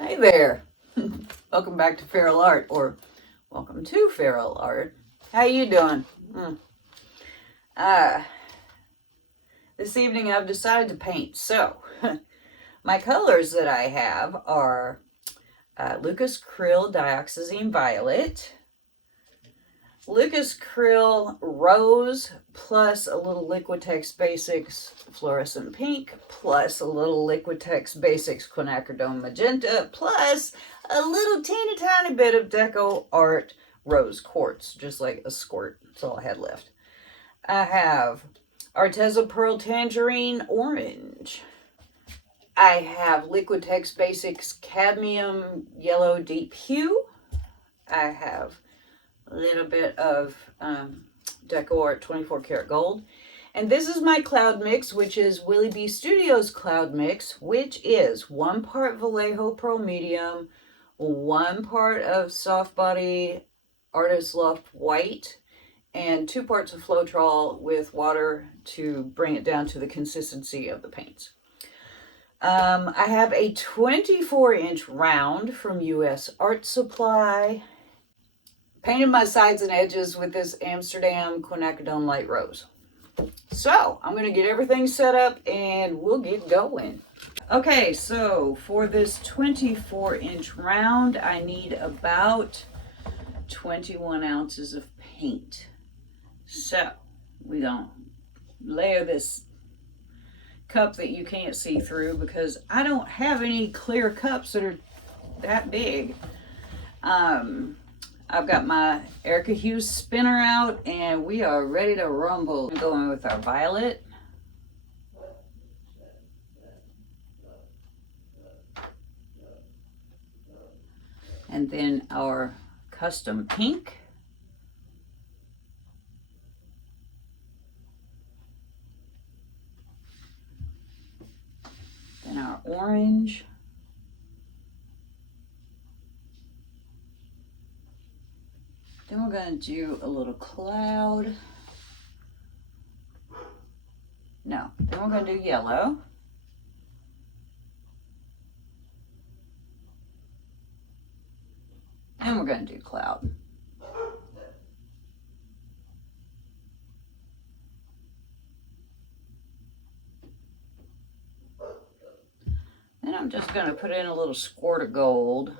Hey there. Welcome back to Feral Art, or welcome to Feral Art. How you doing? This evening I've decided to paint. So, my colors that I have are Lucas Krill Dioxazine Violet, Lucas Krill Rose, plus a little Liquitex Basics Fluorescent Pink, plus a little Liquitex Basics Quinacridone Magenta, plus a little teeny tiny bit of Deco Art Rose Quartz, just like a squirt. That's all I had left. I have Arteza Pearl Tangerine Orange. I have Liquitex Basics Cadmium Yellow Deep Hue. I have a little bit of Deco Art 24 Karat Gold. And this is my cloud mix, which is Willie B Studios cloud mix, which is 1 part Vallejo Pearl Medium, 1 part of Soft Body Artist Loft White, and 2 parts of Floetrol with water to bring it down to the consistency of the paints. I have a 24-inch round from US Art Supply. Painted my sides and edges with this Amsterdam Quinacridone Light Rose. So, I'm going to get everything set up and we'll get going. Okay, so for this 24-inch round, I need about 21 ounces of paint. So, we're going to layer this cup that you can't see through because I don't have any clear cups that are that big. I've got my Erica Hughes spinner out and we are ready to rumble. I'm going with our violet. And then our custom pink. Then our orange. Then we're going to do a little cloud. No, then we're going to do yellow. And we're going to do cloud. Then I'm just going to put in a little squirt of gold.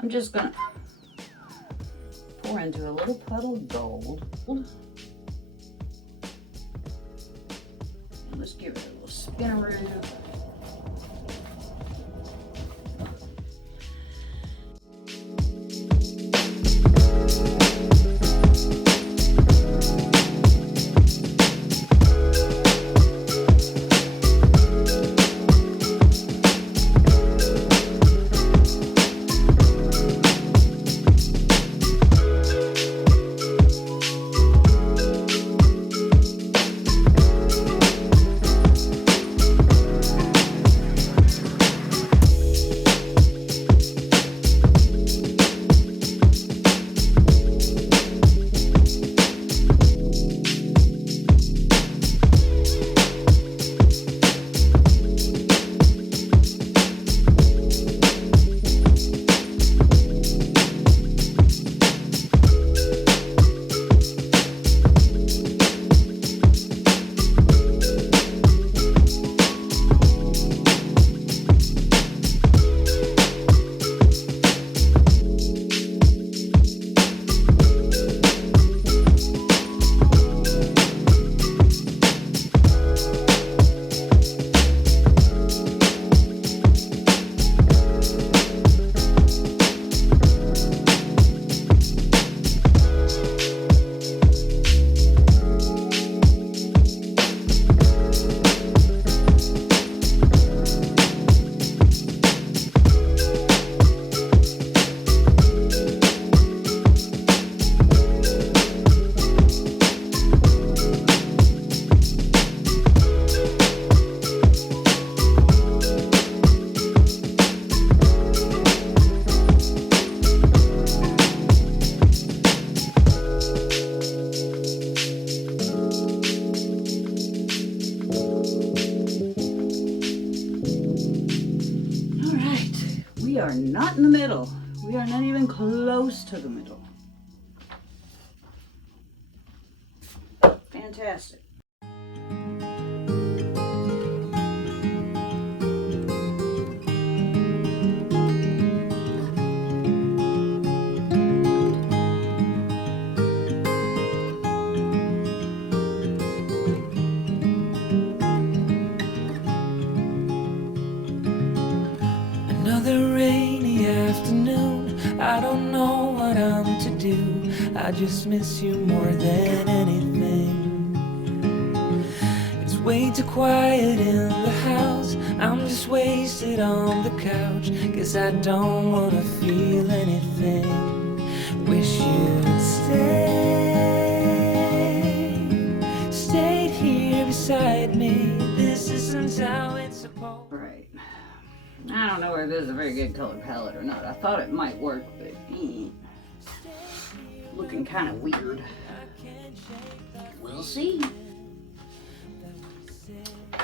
I'm just going to pour into a little puddle of gold. And let's give it a little spinaroo. are not in the middle. We are not even close to the middle. Fantastic. Another rainy afternoon, I don't know what I'm to do. I just miss you more than anything. It's way too quiet in the house, I'm just wasted on the couch. Guess I don't wanna feel anything. Wish you'd stayed here beside me. This isn't how it's supposed to. Right. I don't know if this is a very good color palette or not. I thought it might work, but looking kind of weird. We'll see.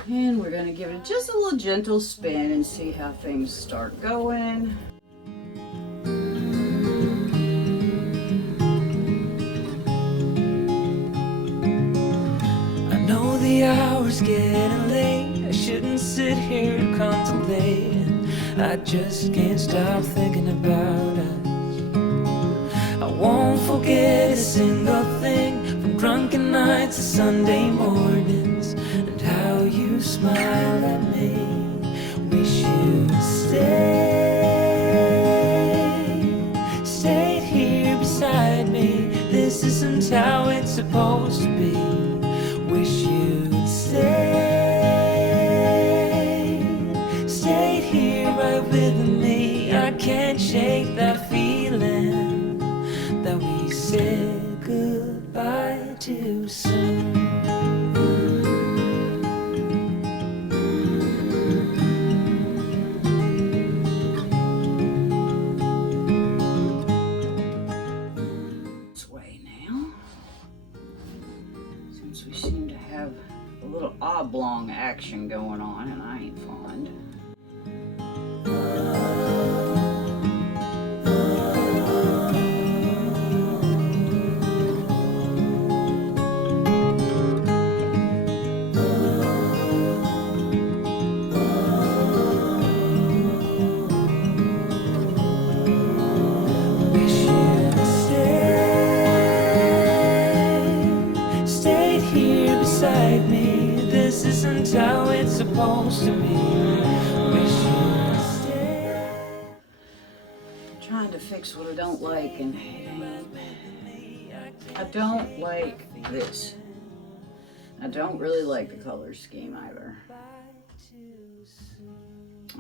And we're going to give it just a little gentle spin and see how things start going. I know the hour's getting late, I shouldn't sit here contemplating. I just can't stop thinking about us. I won't forget a single thing, from drunken nights to Sunday mornings, and how you smile at me. Wish you'd stayed here beside me. This isn't how it's supposed to be. Wish you'd stayed here right with me. I can't shake that feeling that we said goodbye too soon. This way now. Since we seem to have a little oblong action going on, and I ain't fond. Stayed here beside me. This isn't how it's supposed to be. Wish you'd stay. Trying to fix what I don't like, and I don't like this. I don't really like the color scheme either.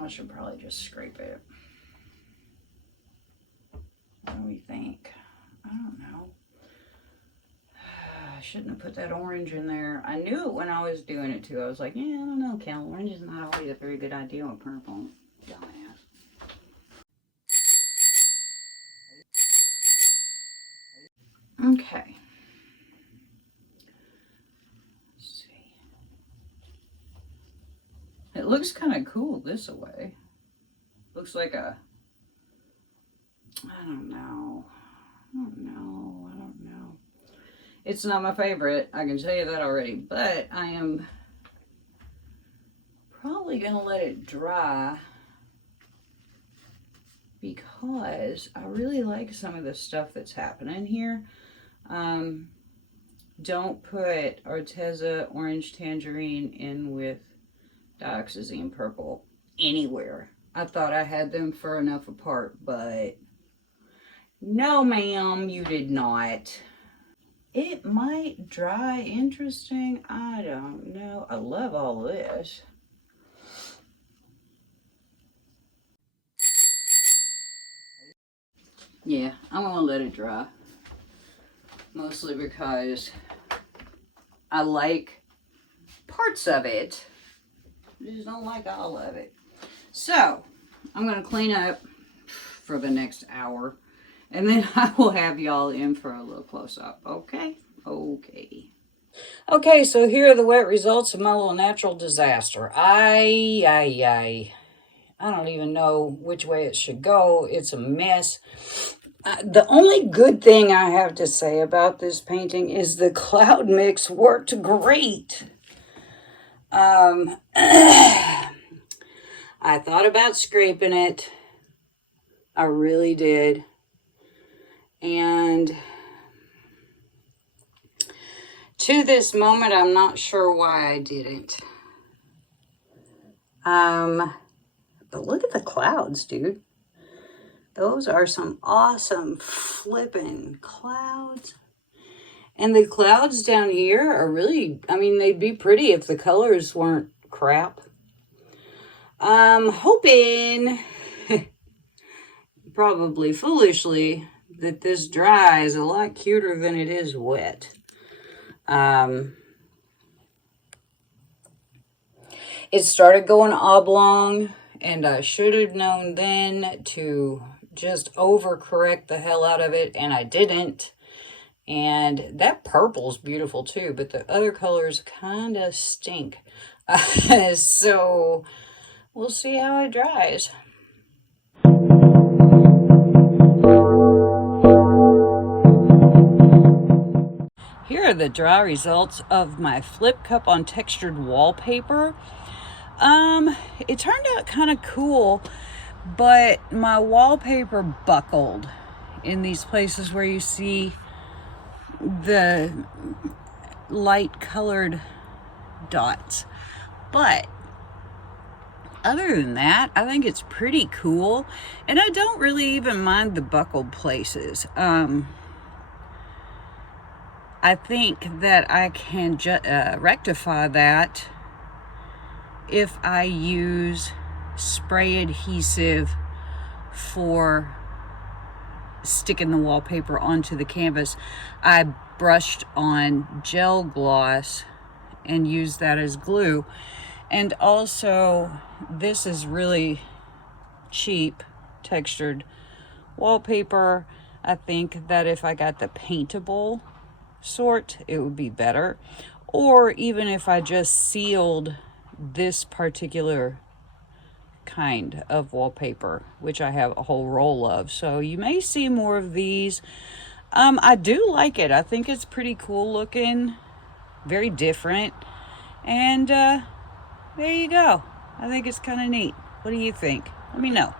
I should probably just scrape it. What do you think? I don't know. I shouldn't have put that orange in there. I knew it when I was doing it too. I was like, yeah, I don't know, Cal. Orange is not always a very good idea with purple. Dumbass. Okay. Let's see. It looks kind of cool this way. Looks like a, I don't know. It's not my favorite, I can tell you that already, but I am probably going to let it dry because I really like some of the stuff that's happening here. Don't put Arteza Orange Tangerine in with Dioxazine Purple anywhere. I thought I had them far enough apart, but no ma'am, you did not. It might dry interesting. I don't know. I love all this. Yeah, I'm going to let it dry. Mostly because I like parts of it. I just don't like all of it. So, I'm going to clean up for the next hour. And then I will have y'all in for a little close-up, okay? Okay. Okay, so here are the wet results of my little natural disaster. I don't even know which way it should go. It's a mess. The only good thing I have to say about this painting is the cloud mix worked great. I thought about scraping it. I really did. And to this moment, I'm not sure why I didn't. But look at the clouds, dude. Those are some awesome flipping clouds. And the clouds down here are really, I mean, they'd be pretty if the colors weren't crap. I'm hoping, probably foolishly, that this dries a lot cuter than it is wet. It started going oblong, and I should have known then to just overcorrect the hell out of it, and I didn't. And that purple's beautiful too, but the other colors kind of stink. So we'll see how it dries. Here are the dry results of my flip cup on textured wallpaper. It turned out kind of cool, but my wallpaper buckled in these places where you see the light colored dots. But other than that, I think it's pretty cool, and I don't really even mind the buckled places. I think that I can rectify that if I use spray adhesive for sticking the wallpaper onto the canvas. I brushed on gel gloss and used that as glue. And also, this is really cheap textured wallpaper. I think that if I got the paintable sort, it would be better. Or even if I just sealed this particular kind of wallpaper, which I have a whole roll of. So you may see more of these. I do like it. I think it's pretty cool looking, very different. And there you go. I think it's kind of neat. What do you think? Let me know.